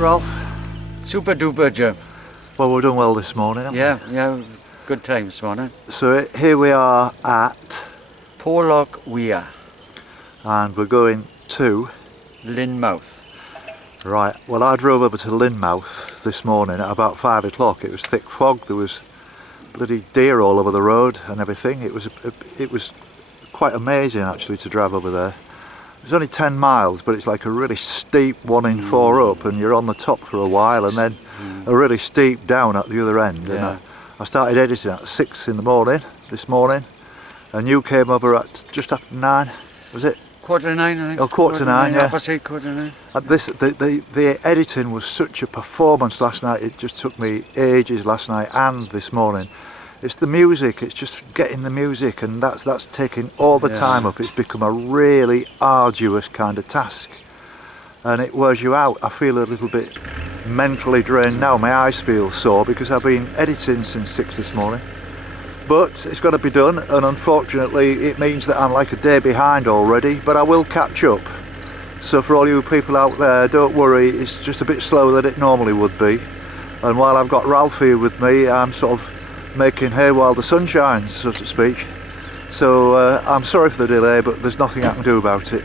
Ralph? Super duper, Jim. Well, we're doing well this morning, haven't Yeah, good time this morning. we? So here we are at... Porlock, Weir. And we're going to... Lynmouth. Right, well I drove over to Lynmouth this morning at about 5 o'clock. It was thick fog, there was bloody deer all over the road and everything. It was quite amazing actually to drive over there. It's only 10 miles, but it's like a really steep 1 in 4 up, and you're on the top for a while, and then a really steep down at the other end. Yeah. And I started editing at 6 in the morning this morning, and you came over at just after 9, was it? 9:15, I think. Oh, 9:15, yeah. Opposite 9:15. The editing was such a performance last night. It just took me ages last night and this morning. It's the music, it's just getting the music, and that's taking all the time up. It's become a really arduous kind of task, and it wears you out. I feel a little bit mentally drained now. My eyes feel sore because I've been editing since 6 this morning, but it's got to be done, and unfortunately it means that I'm like a day behind already, but I will catch up. So for all you people out there, don't worry, it's just a bit slower than it normally would be, and while I've got Ralph here with me, I'm sort of making hay while the sun shines, so to speak. So I'm sorry for the delay, but there's nothing I can do about it.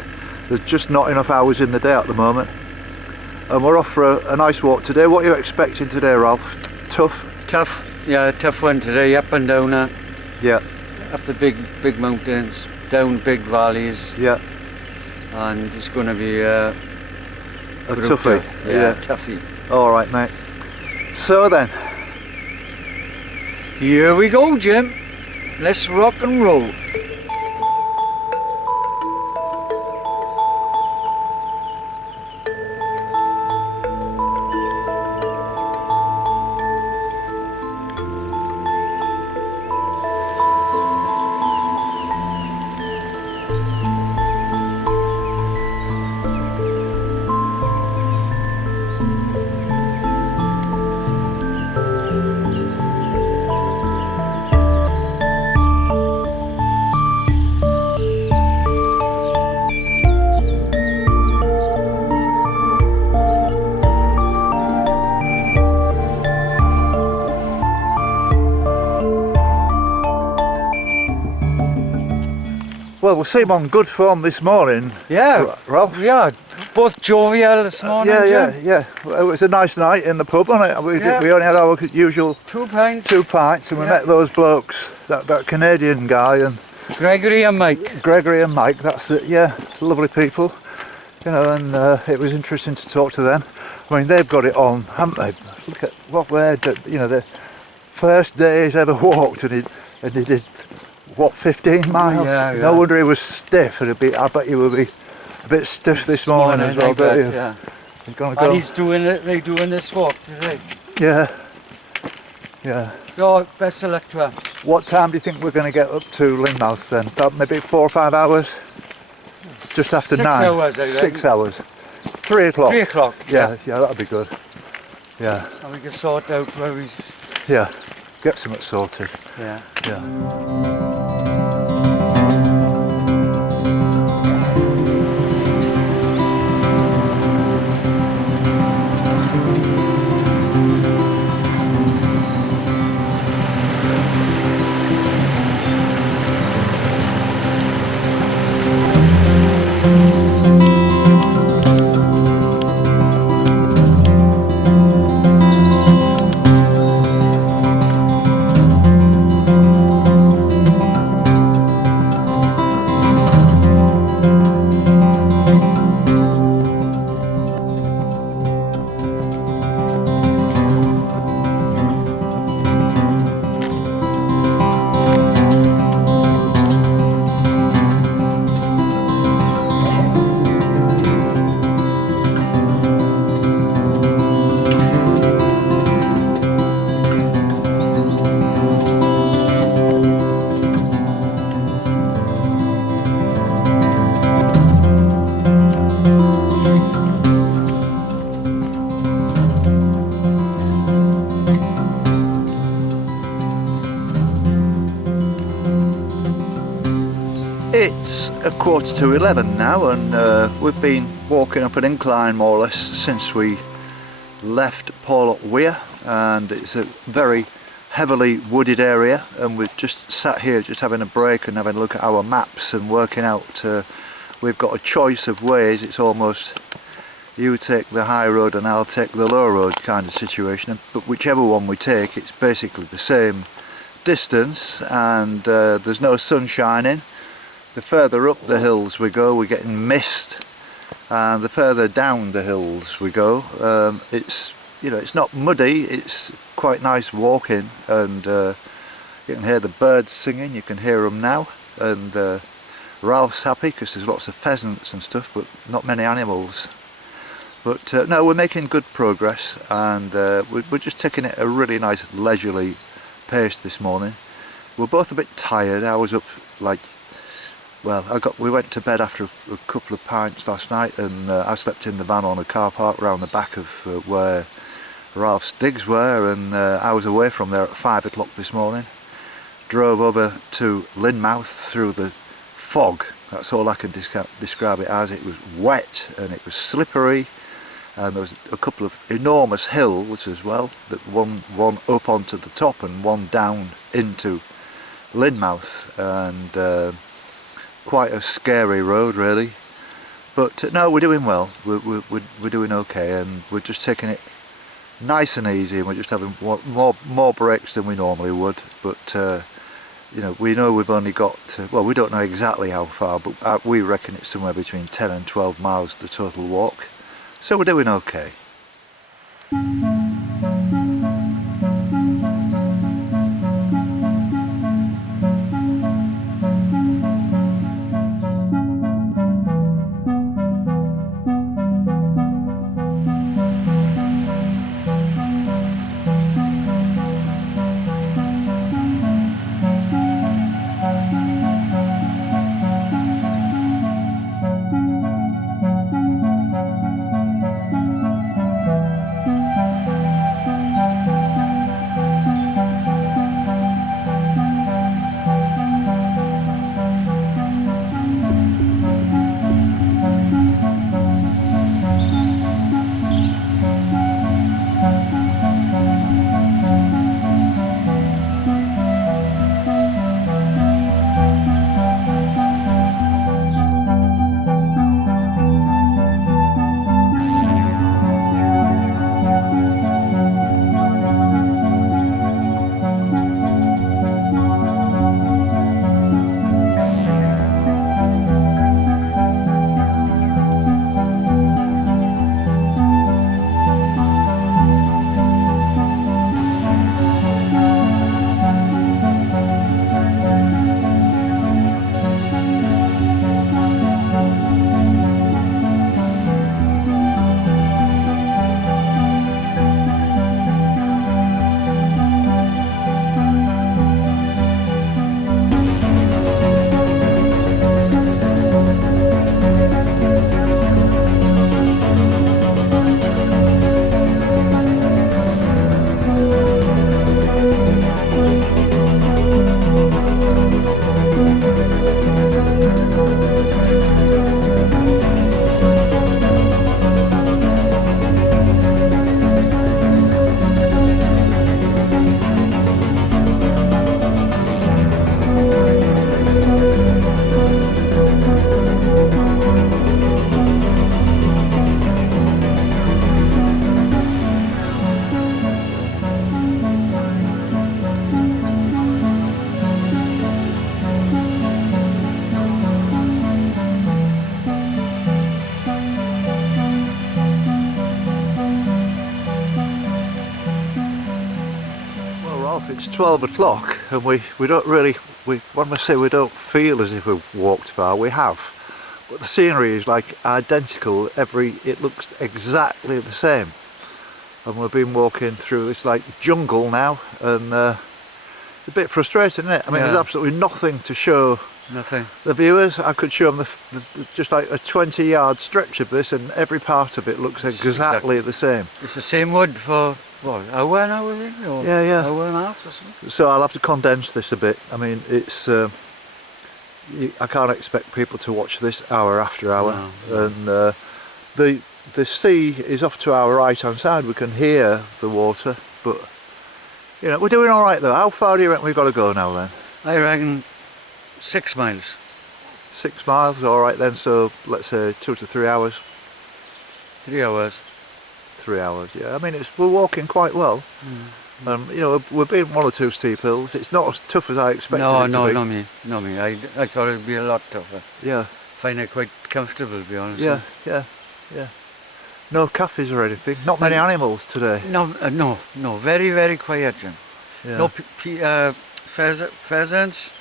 There's just not enough hours in the day at the moment, and we're off for a nice walk today. What are you expecting today, Ralph? Tough? Yeah, tough one today, up and down. Yeah. Up the big mountains, down big valleys. Yeah. And it's going to be a toughie. Yeah, toughie. All right, mate. So then, here we go, Jim. Let's rock and roll. well, we seem on good form this morning. Yeah, Ralph. Yeah, both jovial this morning. Yeah. Well, it was a nice night in the pub, wasn't it? We only had our usual 2 pints. 2 pints, and we met those blokes, that Canadian guy and Gregory and Mike. That's it. Yeah, lovely people. You know, and it was interesting to talk to them. I mean, they've got it on, haven't they? Look at what they're, you know, the first day he's ever walked, and he did what, 15 miles? Yeah. No wonder he was stiff. I bet he will be a bit stiff this morning as well, don't you? Yeah. He's gonna go. And they're doing this walk today. Yeah. So best of luck to him. What time do you think we're going to get up to Lynmouth then? About maybe 4 or 5 hours? Just after 6 9? hours, I reckon. 6 hours. 3 o'clock? 3 o'clock. Yeah, that'll be good. Yeah. And we can sort out where he's... Yeah, get something sorted. Yeah. It's 11:15 now, and we've been walking up an incline more or less since we left Porlock Weir, and it's a very heavily wooded area, and we've just sat here just having a break and having a look at our maps and working out we've got a choice of ways. It's almost you take the high road and I'll take the low road kind of situation, but whichever one we take, it's basically the same distance, and there's no sun shining. The further up the hills we go, we're getting mist, and the further down the hills we go, it's, you know, it's not muddy, it's quite nice walking, and you can hear the birds singing, you can hear them now, and Ralph's happy because there's lots of pheasants and stuff, but not many animals. But no, we're making good progress, and we're just taking it a really nice leisurely pace this morning. We're both a bit tired. I was up like, well, we went to bed after a couple of pints last night, and I slept in the van on a car park round the back of where Ralph's digs were, and I was away from there at 5 o'clock this morning. Drove over to Lynmouth through the fog. That's all I can describe it as. It was wet and it was slippery, and there was a couple of enormous hills as well, that one up onto the top and one down into Lynmouth, and quite a scary road really. But no, we're doing well. We're doing okay, and we're just taking it nice and easy, and we're just having more breaks than we normally would. But you know we've only got, well, we don't know exactly how far, but we reckon it's somewhere between 10 and 12 miles the total walk, so we're doing okay. It's 12 o'clock, and we don't really, when we say we don't feel as if we've walked far, we have. But the scenery is like identical, it looks exactly the same. And we've been walking through, it's like jungle now, and a bit frustrating, isn't it? I mean, there's absolutely nothing to show the viewers. I could show them just like a 20-yard stretch of this, and every part of it looks exactly the same. It's the same wood for, what, an hour now, I think? Or yeah. hour and a half or something? So I'll have to condense this a bit. I mean, it's I can't expect people to watch this hour after hour. No. And the sea is off to our right hand side. We can hear the water, but you know, we're doing all right though. How far do you reckon we've got to go now then? I reckon 6 miles. 6 miles, all right then. So let's say 2 to 3 hours. 3 hours. 3 hours, yeah. I mean, we're walking quite well. You know, we've been 1 or 2 steep hills. It's not as tough as I expected it to be. No me. I thought it'd be a lot tougher. Yeah. Find it quite comfortable, to be honest. Yeah. No cafes or anything. Not many animals today. No, very, very quiet, Jim. Yeah. No pheasants,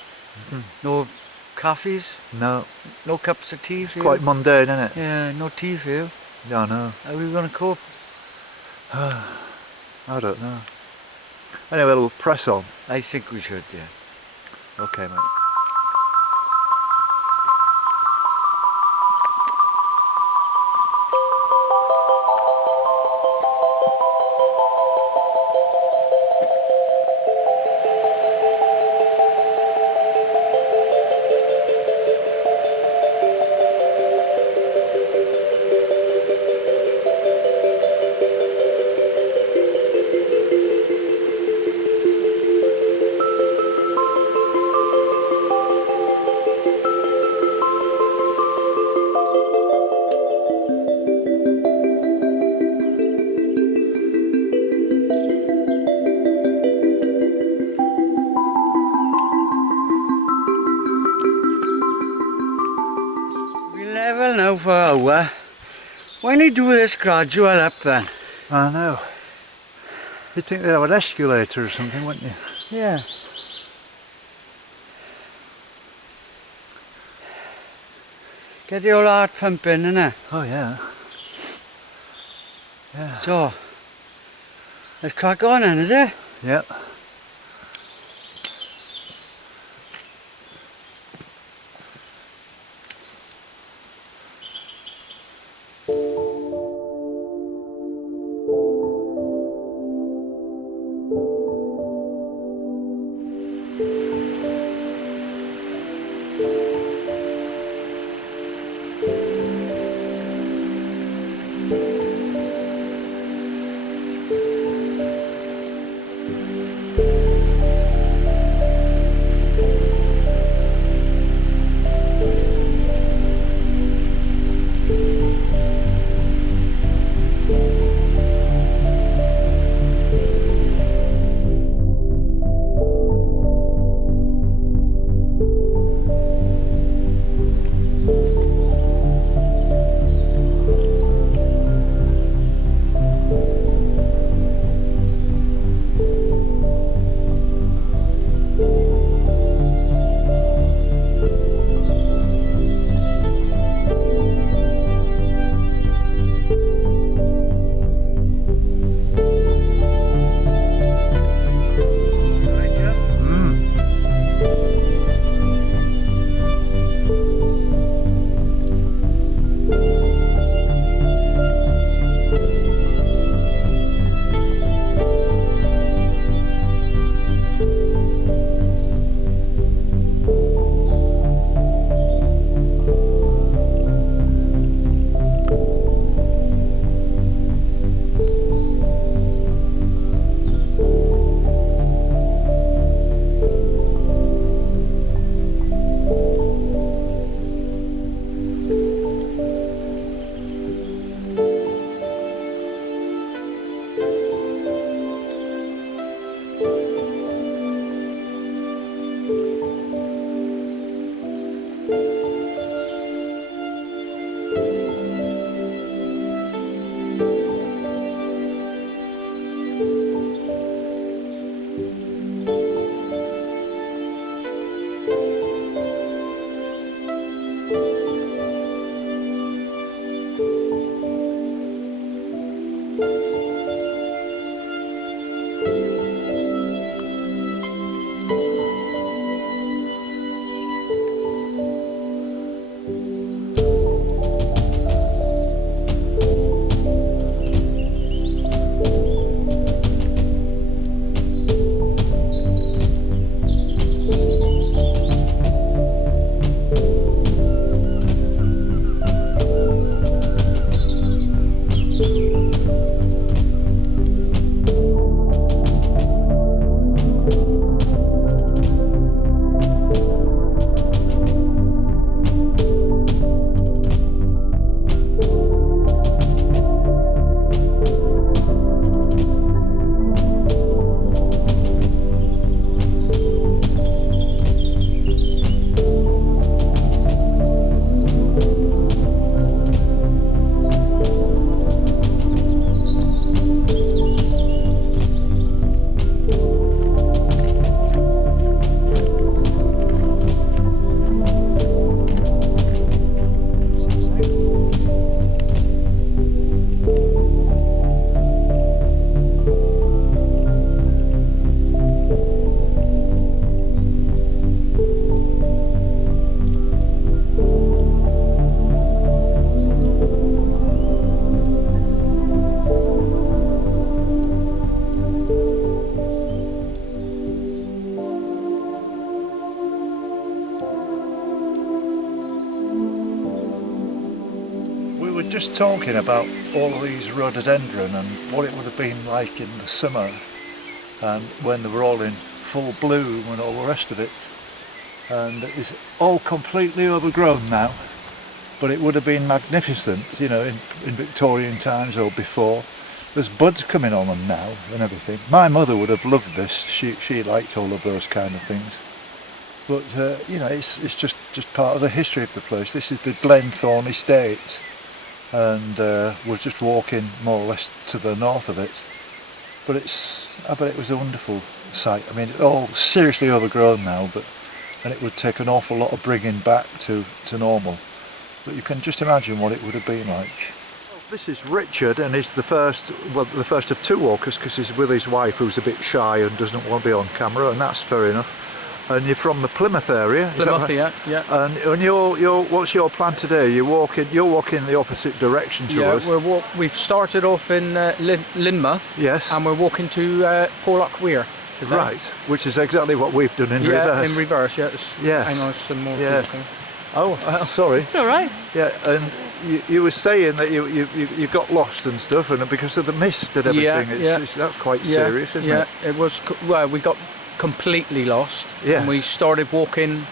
no coffees, No. no cups of tea for you. Quite mundane, isn't it? Yeah, no tea for you. Yeah, I know. How are we going to cope? I don't know. Anyway, we'll press on. I think we should, yeah. Okay, mate. Level now for an hour. Why don't you do this gradual up then? I know. You'd think they'd have an escalator or something, wouldn't you? Yeah. Get the old heart pumping, innit? Oh, yeah. Yeah. So, let's crack on then, is it? Yeah. were just talking about all of these rhododendron and what it would have been like in the summer and when they were all in full bloom and all the rest of it. And it's all completely overgrown now, but it would have been magnificent, you know, in Victorian times or before. There's buds coming on them now and everything. My mother would have loved this. She liked all of those kind of things. But you know, it's just part of the history of the place. This is the Glenthorne estate, and we're just walking more or less to the north of it. But I bet it was a wonderful sight. I mean, it's all seriously overgrown now, and it would take an awful lot of bringing back to normal. But you can just imagine what it would have been like. This is Richard, and he's the first of two walkers, because he's with his wife, who's a bit shy and doesn't want to be on camera, and that's fair enough. And you're from the Plymouth area, is Plymouth, that right? yeah. And what's your plan today? You're walking the opposite direction to us. We've started off in Lynmouth. Yes. And we're walking to Porlock, Weir. Right, which is exactly what we've done in reverse. Yeah, in reverse, yeah. Yes. Hang on, some more Yeah. people. Oh, sorry. It's all right. Yeah, and you were saying that you got lost and stuff, and because of the mist and everything, that's quite serious, isn't it? Yeah, it was. Well, we got completely lost, and we started walking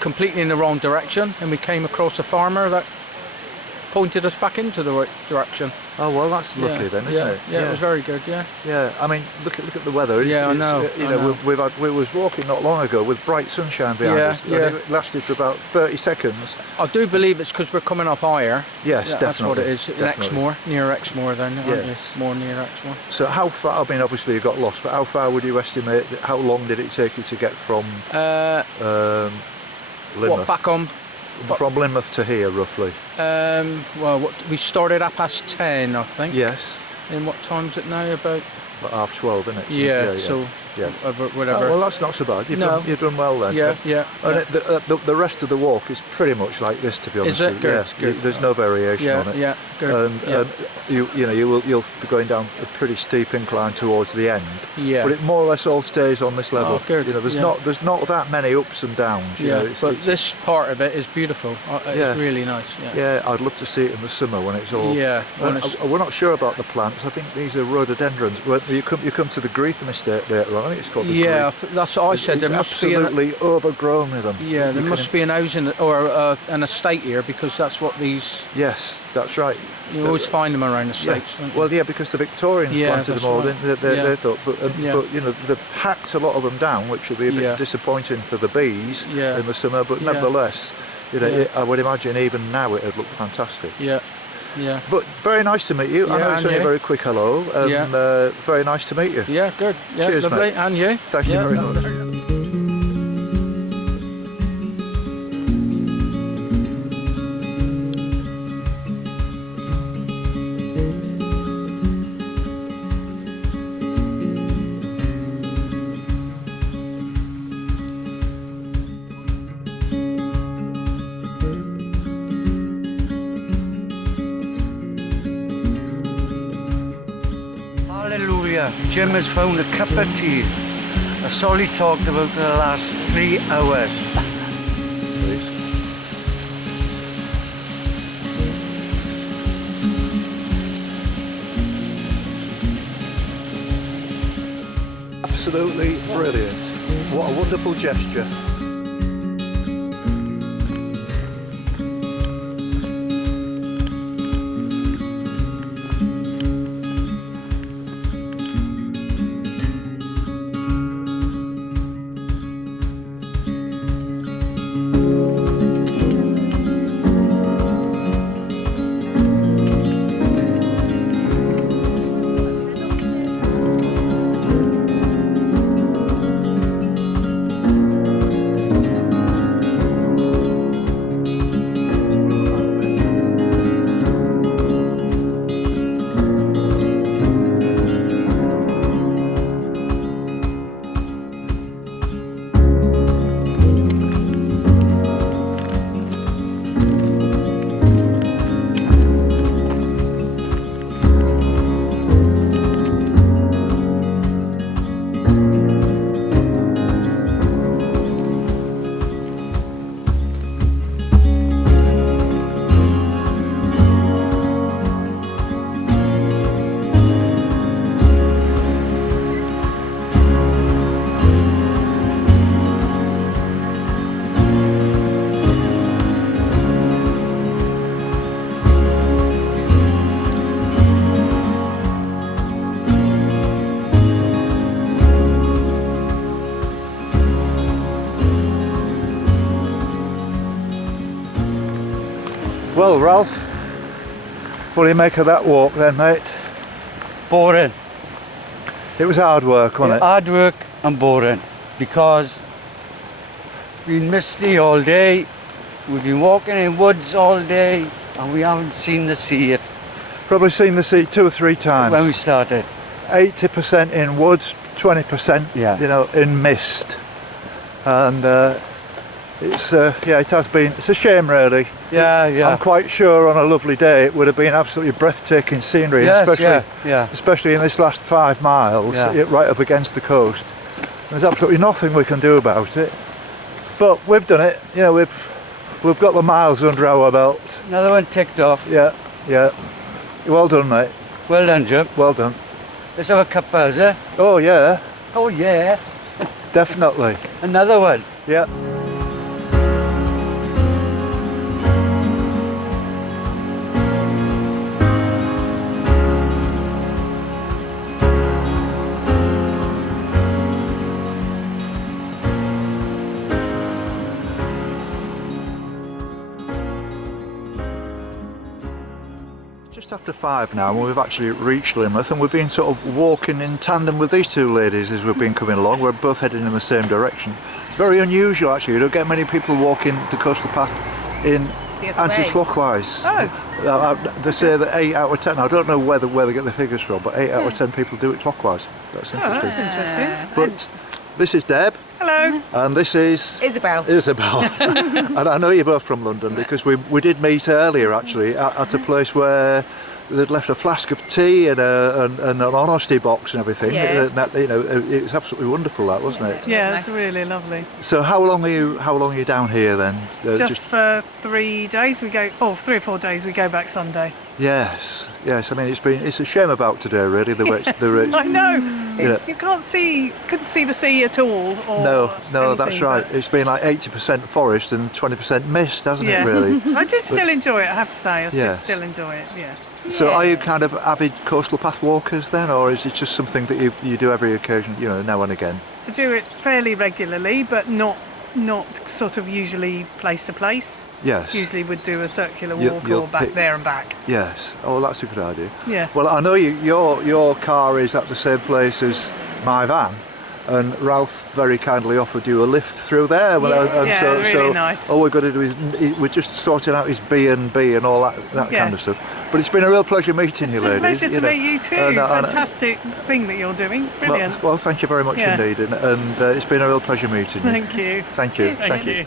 completely in the wrong direction, and we came across a farmer that pointed us back into the right direction. Oh well, that's lucky then, isn't it? Yeah, it was very good. Yeah. Yeah, I mean, look at the weather. I know. You know, we was walking not long ago with bright sunshine behind us. Yeah. And it lasted for about 30 seconds. I do believe it's because we're coming up higher. Yes, definitely. That's what it is. In Definitely. Exmoor, near Exmoor then, aren't you? Yes. More near Exmoor. So how far? I mean, obviously you got lost, but how far would you estimate? How long did it take you to get from Lynmouth? Back on? From Lynmouth to here, roughly? We started at 10:30, I think. Yes. And what time's it now? About 12:30, isn't it? Yeah. So whatever. Oh, well, that's not so bad. You've done well then. Yeah. And the rest of the walk is pretty much like this, to be honest. Is it? With you. Good. Yeah, Good. there's no variation on it. Yeah. Good. And you'll be going down a pretty steep incline towards the end. Yeah. But it more or less all stays on this level. Oh, good. You know, there's not that many ups and downs. You know, but this part of it is beautiful. It's really nice. Yeah, I'd love to see it in the summer when it's all. Yeah. We're not sure about the plants. I think these are rhododendrons. You come to the Greetham estate later on. I think it's called the Yeah, that's what I said. There must be absolutely overgrown with them. Yeah, there must be an housing or an estate here, because that's what these. Yes, that's right. You always find them around estates. Don't you? Well, yeah, because the Victorians planted them all. Right. They thought, but you know, they've hacked a lot of them down, which will be a bit disappointing for the bees in the summer. But nevertheless, you know, I would imagine even now it would look fantastic. Yeah. But very nice to meet you. I know it's only a very quick hello, and very nice to meet you. Yeah, good. Yeah, cheers, lovely. mate. And you? Thank you very much. Hallelujah. Jim has found a cup of tea. That's all he talked about for the last 3 hours. Absolutely brilliant. What a wonderful gesture. Well, Ralph, what do you make of that walk then, mate? Boring. It was hard work, wasn't it? Hard work and boring because it's been misty all day. We've been walking in woods all day and we haven't seen the sea yet. Probably seen the sea 2 or 3 times. When we started. 80% in woods, 20% you know, in mist. And it's it has been, it's a shame really. Yeah. I'm quite sure on a lovely day it would have been absolutely breathtaking scenery, Yes, especially in this last 5 miles, right up against the coast. There's absolutely nothing we can do about it. But we've done it, you know, we've got the miles under our belt. Another one ticked off. Yeah. Well done, mate. Well done, Jim. Well done. Let's have a cuppa, is it? Oh yeah. Oh yeah. Definitely. Another one. Yeah. Just after 5 now, and we've actually reached Lynmouth, and we've been sort of walking in tandem with these 2 ladies as we've been coming along. We're both heading in the same direction. Very unusual actually, you don't get many people walking the coastal path in anti-clockwise. Oh. They say that 8 out of 10, I don't know where they get the figures from, but 8 out of 10 people do it clockwise. That's interesting. Oh, that's interesting. But this is Deb. Hello. And this is Isabel. And I know you're both from London because we did meet earlier actually at a place where they'd left a flask of tea and an honesty box and everything. Yeah. You know, it was absolutely wonderful, that, wasn't it? Yeah, it's really lovely. So how long are you down here then? Just for 3 days we go, 3 or 4 days we go back Sunday. Yes. I mean, it's a shame about today, really. The way I know. You couldn't see the sea at all. No, that's right. It's been like 80% forest and 20% mist, hasn't it? Really. I did still enjoy it. I have to say, I did still enjoy it. Yeah. So are you kind of avid coastal path walkers then, or is it just something that you do every occasion, you know, now and again? I do it fairly regularly, but not sort of usually place to place. Yes. Usually would do a circular walk or back there and back. Yes. Oh, well, that's a good idea. Yeah. Well, I know your car is at the same place as my van, and Ralph very kindly offered you a lift through there. Really nice. All we've got to do is we're just sorting out his B&B and all that kind of stuff. But it's been a real pleasure meeting you, ladies. It's a pleasure to meet you too. Fantastic thing that you're doing. Brilliant. Well, thank you very much indeed, and it's been a real pleasure meeting you. Thank you. Thank you. Thank you.